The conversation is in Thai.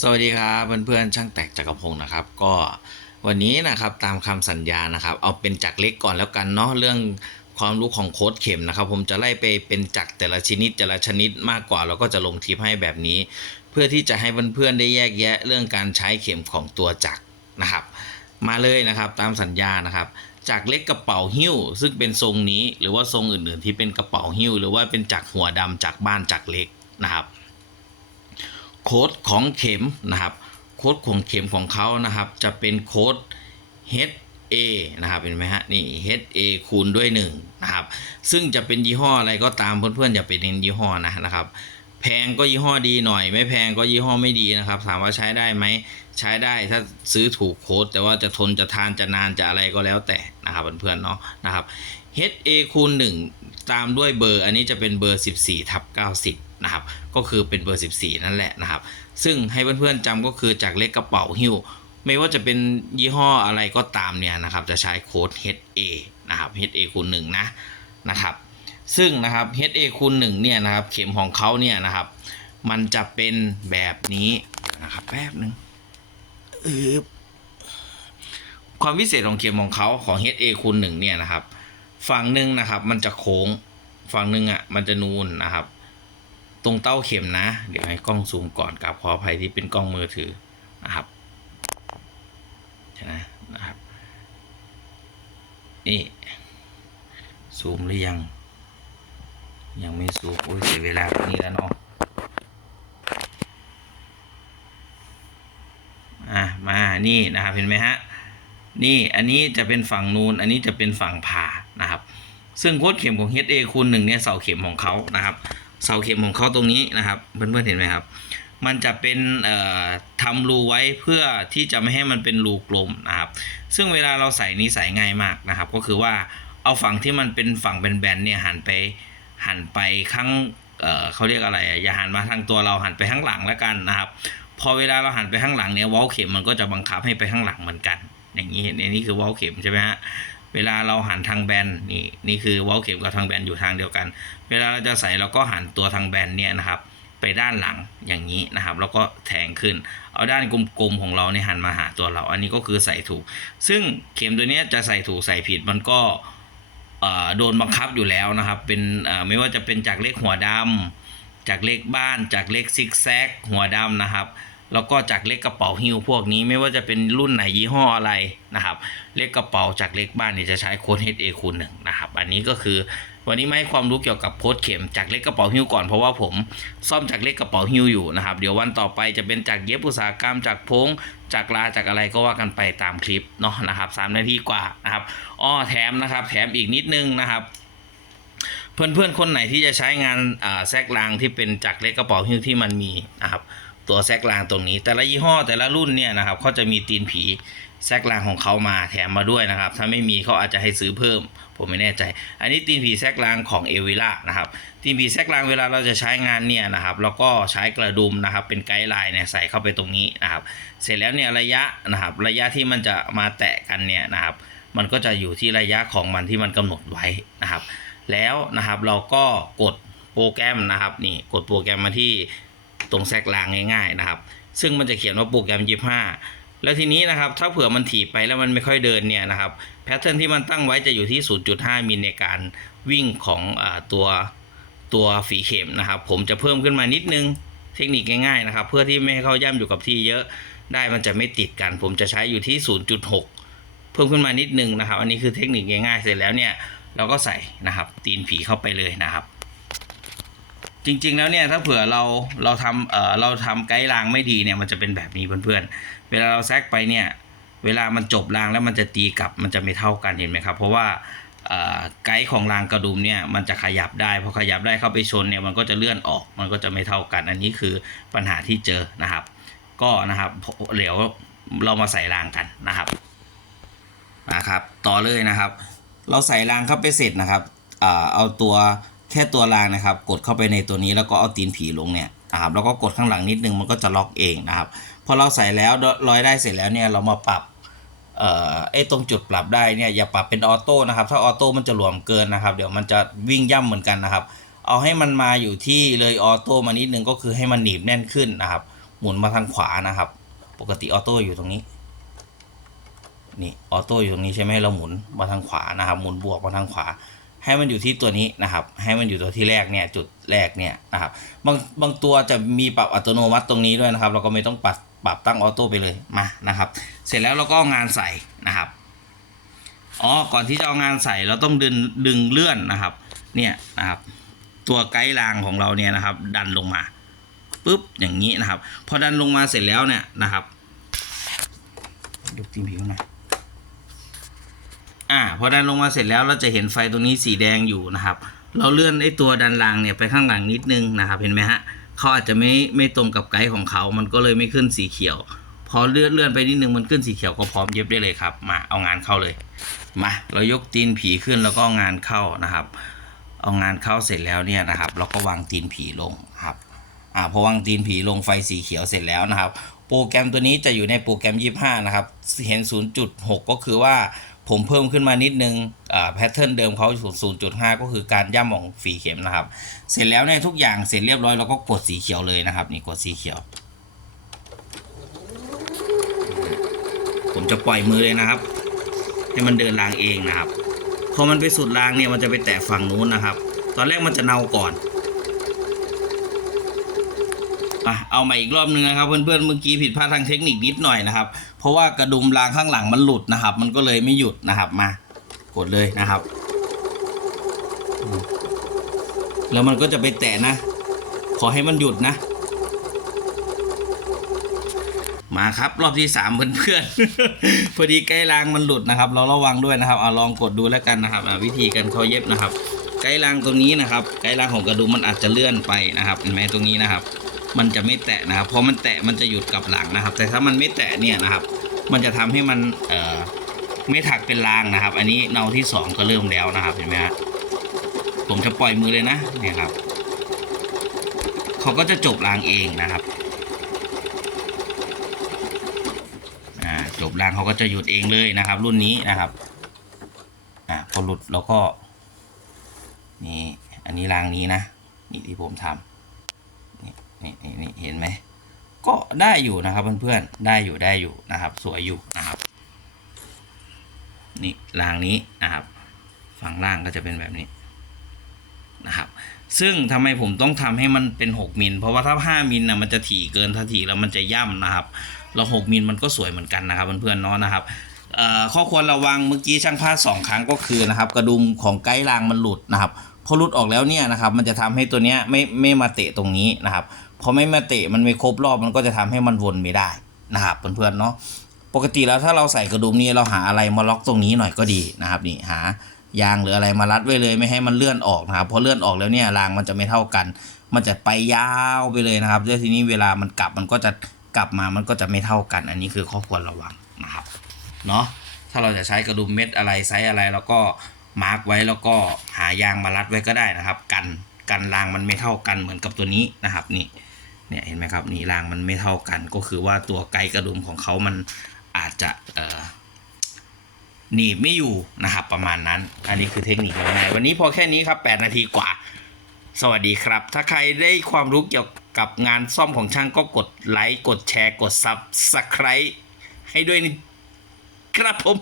สวัสดีครับเพื่อนๆช่างแตกจักรพงศ์นะครับ ก็วันนี้นะครับตามคำสัญญานะครับ เอาเป็นจักรเล็กก่อนแล้วกันเนาะเรื่องความรู้ของโค้ดเข็มนะครับ ผมจะไล่ไปเป็นจักรแต่ละชนิดแต่ละชนิดมากกว่า แล้วก็จะลงทิปให้แบบนี้ เพื่อที่จะให้เพื่อนๆได้แยกแยะเรื่องการใช้เข็มของตัวจักรนะครับ มาเลยนะครับตามสัญญานะครับจากเล็กกระเป๋าหิ้ว ซึ่งเป็นทรงนี้หรือว่าทรงอื่นๆ ที่เป็นกระเป๋าหิ้ว หรือว่าเป็นจักรหัวดำจากบ้านจักรเล็กนะครับ โค้ดของเข็มนะครับ โค้ดของเข็มของเขานะครับ จะเป็นโค้ด HA นะครับเห็นไหมฮะนี่ HA คูณด้วย1นะครับซึ่งจะเป็นยี่ห้ออะไรก็ตามเพื่อนๆอย่าไปเน้นยี่ห้อนะนะครับ แพงก็ยี่ห้อดีหน่อย ไม่แพงก็ยี่ห้อไม่ดีนะครับถามว่าใช้ได้ไหมใช้ได้ถ้าซื้อถูกโค้ดแต่ว่าจะทนจะทานจะนานจะอะไรก็แล้วแต่นะครับเพื่อนๆเนาะนะครับ HA คูณ1ตามด้วยเบอร์ อันนี้จะเป็นเบอร์ 14ทับ90 นะครับ ก็คือเป็นเบอร์ 14 นั่นแหละนะครับ ซึ่งให้เพื่อนๆจำก็คือจากเล็กกระเป๋าหิ้ว ไม่ว่าจะเป็นยี่ห้ออะไรก็ตามเนี่ยนะครับ จะใช้โค้ด HA นะครับ HA คูณ1นะนะครับ ซึ่งนะครับ HA คูณ1เนี่ยนะครับ เข็มของเขาเนี่ยนะครับ มันจะเป็นแบบนี้นะครับแป๊บหนึงอึบความพิเศษของเข็มของเขาของ HA คูณ1เนี่ยนะครับ ฝั่งหนึ่งนะครับ มันจะโค้ง ฝั่งหนึ่งอะมันจะนูนนะครับ รงเต้าเข็มนะ เดี๋ยวให้กล้องซูมก่อนกับขออภัยที่เป็นกล้องมือถือนะครับใช่ไหมนะครับ นี่ซูมหรือยัง ยังไม่ซูมโอ้ยเสียเวลาตรงนี้แล้วเนาะอะมานี่นะครับเห็นไหมฮะนี่อันนี้จะเป็นฝั่งนูนอันนี้จะเป็นฝั่งผ่านะครับ ซึ่งโค้ดเข็มของ HA คูณหนึ่งเนี่ยเสาเข็มของเขานะครับ เสาเข็มของเขาตรงนี้นะครับเพื่อนๆเห็นไหมครับ มันจะเป็นเอ่อทำรูไว้เพื่อที่จะไม่ให้มันเป็นรูกลมนะครับซึ่งเวลาเราใส่นี้ใส่ง่ายมากนะครับ ก็คือว่าเอาฝั่งที่มันเป็นฝั่งแบนๆเนี่ยหันไปหันไปข้างเเขาเรียกอะไรอย่าหันมาทางตัวเราหันไปข้างหลังแล้วกันนะครับพอเวลาเราหันไปข้างหลังเนี่ยว้าเข็มมันก็จะบังคับให้ไปข้างหลังเหมือนกัน อย่างนี้เห็นอันนี้คือว้าเข็มใช่ไหมฮะ เวลาเราหันทางแบนนี่นี่คือว้าเข็มกับทางแบนอยู่ทางเดียวกัน เวลาเราจะใส่เราก็หันตัวทางแบนเนี่ยนะครับไปด้านหลังอย่างนี้นะครับ แล้วก็แทงขึ้น เอาด้านกลมๆของเราเนี่ยหันมาหาตัวเรา อันนี้ก็คือใส่ถูก ซึ่งเข็มตัวนี้จะใส่ถูกใส่ผิดมันก็เอ่อโดนบังคับอยู่แล้วนะครับ เป็นเอ่อไม่ว่าจะเป็นจากเลขหัวดำจากเลขบ้านจากเลขซิกแซกหัวดำนะครับ แล้วก็จากเล็กกระเป๋าฮิ้วพวกนี้ไม่ว่าจะเป็นรุ่นไหนยี่ห้ออะไรนะครับ เล็กกระเป๋าจากเล็กบ้านเนี่ยจะใช้โค้ด HA คูณหนึ่งนะครับ อันนี้ก็คือวันนี้มาให้ความรู้เกี่ยวกับโค้ดเข็มจากเล็กกระเป๋าฮิ้วก่อนเพราะว่าผมซ่อมจากเล็กกระเป๋าฮิ้วอยู่นะครับ เดี๋ยววันต่อไปจะเป็นจากเย็บอุตสาหกรรมจากพงจากลาจากอะไรก็ว่ากันไปตามคลิปเนาะนะครับสามนาทีกว่านะครับอ้อแถมนะครับ แถมอีกนิดนึงนะครับเพื่อนๆคนไหนที่จะใช้งานแซกรางที่เป็นจากเล็กกระเป๋าหิ้วที่มันมีนะครับ ตัวแซกรางตรงนี้ แต่ละยี่ห้อแต่ละรุ่นเนี่ยนะครับเขาจะมีตีนผีแซกรางของเขามาแถมมาด้วยนะครับ ถ้าไม่มีเขาอาจจะให้ซื้อเพิ่ม ผมไม่แน่ใจ อันนี้ตีนผีแซกรางของเอวิล่านะครับตีนผีแซกรางเวลาเราจะใช้งานเนี่ยนะครับแล้วก็ใช้กระดุมนะครับ เป็นไกด์ไลน์เนี่ยใส่เข้าไปตรงนี้นะครับ เสร็จแล้วเนี่ยระยะนะครับ ระยะที่มันจะมาแตะกันเนี่ยนะครับ มันก็จะอยู่ที่ระยะของมันที่มันกำหนดไว้นะครับ แล้วนะครับเราก็กดโปรแกรมนะครับนี่กดโปรแกรมมาที่ ตรงแซกลางง่ายๆนะครับ ซึ่งมันจะเขียนว่าโปรแกรม 25 แล้วทีนี้นะครับถ้าเผื่อมันถีบไปแล้วมันไม่ค่อยเดินเนี่ยนะครับแพทเทิร์นที่มันตั้งไว้จะอยู่ที่ 0.5 มิลในการวิ่งของอตัวตัวฝีเข็มนะครับ ผมจะเพิ่มขึ้นมานิดนึงเทคนิคง่ายๆนะครับ เพื่อที่ไม่ให้เขาย่ำอยู่กับที่เยอะได้มันจะไม่ติดกัน ผมจะใช้อยู่ที่ 0.6 เพิ่มขึ้นมานิดนึงนะครับ อันนี้คือเทคนิคง่ายๆเสร็จแล้วเนี่ยเราก็ใส่นะครับตีนผีเข้าไปเลยนะครับ จริง ๆ แล้วเนี่ยถ้าเผื่อเราเราทำเอ่อเราทำไกด์รางไม่ดีเนี่ยมันจะเป็นแบบนี้เพื่อนๆ เวลาเราแซกไปเนี่ยเวลามันจบรางแล้วมันจะตีกลับมันจะไม่เท่ากันเห็นไหมครับ เพราะว่าไกด์ของรางกระดุมเนี่ยมันจะขยับได้พอขยับได้เข้าไปชนเนี่ยมันก็จะเลื่อนออกมันก็จะไม่เท่ากัน อันนี้คือปัญหาที่เจอนะครับ ก็นะครับเดี๋ยวเรามาใส่รางกันนะครับนะครับ ต่อเลยนะครับ เราใส่รางเข้าไปเสร็จนะครับอ่าเอาตัว แค่ตัวรางนะครับ กดเข้าไปในตัวนี้แล้วก็เอาตีนผีลงเนี่ยนะครับแล้วก็กดข้างหลังนิดนึงมันก็จะล็อกเองนะครับพอเราใส่แล้วร้อยได้เสร็จแล้วเนี่ยเรามาปรับเอ่อไอ้ตรงจุดปรับได้เนี่ยอย่าปรับเป็นออโต้นะครับถ้าออโต้มันจะหลวมเกินนะครับ เดี๋ยวมันจะวิ่งย่ำเหมือนกันนะครับ เอาให้มันมาอยู่ที่เลยออโต้มานิดนึงก็คือให้มันหนีบแน่นขึ้นนะครับ หมุนมาทางขวานะครับ ปกติออโต้อยู่ตรงนี้นี่ออโต้อยู่ตรงนี้ใช่ไหมเราหมุนมาทางขวานะครับ หมุนบวกมาทางขวา ให้มันอยู่ที่ตัวนี้นะครับ ให้มันอยู่ตัวที่แรกเนี่ยจุดแรกเนี่ยนะครับบางบางตัวจะมีปรับอัตโนมัติตรงนี้ด้วยนะครับ เราก็ไม่ต้องปรับปรับตั้งออโต้ไปเลยมานะครับ เสร็จแล้วเราก็งานใส่นะครับอ๋อก่อนที่จะเอางานใส่เราต้องดึงดึงเลื่อนนะครับ เนี่ยนะครับ ตัวไกด์รางของเราเนี่ยนะครับ ดันลงมาปุ๊บอย่างนี้นะครับ พอดันลงมาเสร็จแล้วเนี่ยนะครับยกตีนผิวหน่อย อ่าพอดันลงมาเสร็จแล้วเราจะเห็นไฟตรงนี้สีแดงอยู่นะครับ เราเลื่อนไอ้ตัวดันรางเนี่ยไปข้างหลังนิดนึงนะครับเห็นไหมฮะเขาอาจจะไม่ไม่ตรงกับไกด์ของเขา มันก็เลยไม่ขึ้นสีเขียว พอเลื่อนเลื่อนไปนิดนึงมันขึ้นสีเขียวก็พร้อมเย็บได้เลยครับ มาเอางานเข้าเลย มาเรายกตีนผีขึ้นแล้วก็เอางานเข้านะครับ เอางานเข้าเสร็จแล้วเนี่ยนะครับ เราก็วางตีนผีลงครับอ่าพอวางตีนผีลงไฟสีเขียวเสร็จแล้วนะครับ โปรแกรมตัวนี้จะอยู่ในโปรแกรม 25 นะครับ เห็น 0.6 ก็คือว่า ผมเพิ่มขึ้นมานิดนึงแพทเทิร์นเดิมเขา0.5 ก็คือการย่ำของฝีเข็มนะครับ เสร็จแล้วเนี่ยทุกอย่างเสร็จเรียบร้อยเราก็กดสีเขียวเลยนะครับ นี่กดสีเขียว ผมจะปล่อยมือเลยนะครับ ให้มันเดินรางเองนะครับพอมันไปสุดรางเนี่ยมันจะไปแตะฝั่งนู้นนะครับ ตอนแรกมันจะเนาก่อนอะเอาใหม่อีกรอบนึงนะครับเพื่อนๆเมื่อกี้ผิดพลาดทางเทคนิคนิดหน่อยนะครับ เพราะว่ากระดุมรางข้างหลังมันหลุดนะครับ มันก็เลยไม่หยุดนะครับมากดเลยนะครับ แล้วมันก็จะไปแตะนะ ขอให้มันหยุดนะ มาครับรอบที่สามเพื่อนๆพอดีไกด์รางมันหลุดนะครับ เราระวังด้วยนะครับเอาลองกดดูแล้วกันนะครับวิธีการเขาเย็บนะครับไกด์รางตรงนี้นะครับ ไกด์รางของกระดุมมันอาจจะเลื่อนไปนะครับเห็นไหมตรงนี้นะครับ มันจะไม่แตะนะครับพอมันแตะมันจะหยุดกับหลังนะครับ แต่ถ้ามันไม่แตะเนี่ยนะครับ มันจะทำให้มันเอ่อไม่ถักเป็นรางนะครับ อันนี้เนาที่สองก็เริ่มแล้วนะครับเห็นไหมฮะผมจะปล่อยมือเลยนะเนี่ยครับเขาก็จะจบรางเองนะครับอ่าจบรางเขาก็จะหยุดเองเลยนะครับ รุ่นนี้นะครับอ่าพอหลุดเราก็นี่อันนี้รางนี้นะนี่ที่ผมทำ นี่นี่นี่เห็นไหมก็ได้อยู่นะครับเพื่อนๆได้อยู่ได้อยู่นะครับ สวยอยู่นะครับนี่รางนี้นะครับฝั่งล่างก็จะเป็นแบบนี้นะครับซึ่งทำไมผมต้องทำให้มันเป็น 6 มิล เพราะว่าถ้า 5 มิลนะมันจะถี่เกินถ้าถี่แล้วมันจะย่ำนะครับเรา6มิลมันก็สวยเหมือนกันนะครับเพื่อนๆเนาะนะครับข้อควรระวังเมื่อกี้ช่างพลาดสองครั้งก็คือนะครับกระดุมของไกด์รางมันหลุดนะครับพอหลุดออกแล้วเนี่ยนะครับมันจะทำให้ตัวเนี้ยไม่ไม่มาเตะตรงนี้นะครับ พอไม่มาเตะมันไม่ครบรอบมันก็จะทำให้มันวนไม่ได้นะครับเพื่อนๆเนาะปกติแล้วถ้าเราใส่กระดุมนี้เราหาอะไรมาล็อกตรงนี้หน่อยก็ดีนะครับนี่หายางหรืออะไรมารัดไว้เลยไม่ให้มันเลื่อนออกนะครับพอเลื่อนออกแล้วเนี่ยรางมันจะไม่เท่ากัน มันจะไปยาวไปเลยนะครับแล้วทีนี้เวลามันกลับมันก็จะกลับมามันก็จะไม่เท่ากัน อันนี้คือข้อควรระวังนะครับเนาะถ้าเราจะใช้กระดุมเม็ดอะไรไซส์อะไรแล้วก็มาร์กไว้แล้วก็หายางมารัดไว้ก็ได้นะครับ กันกันรางมันไม่เท่ากันเหมือนกับตัวนี้นะครับนี่ เนี่ยเห็นไหมครับนี่รางมันไม่เท่ากัน ก็คือว่าตัวไกกระดุมของเขามันอาจจะเอ่อหนีบไม่อยู่นะครับประมาณนั้น อันนี้คือเทคนิคง่ายวันนี้พอแค่นี้ครับ 8 นาทีกว่า สวัสดีครับ ถ้าใครได้ความรู้เกี่ยวกับงานซ่อมของช่างก็กดไลค์ กดแชร์ กด Subscribe ให้ด้วยนะครับผม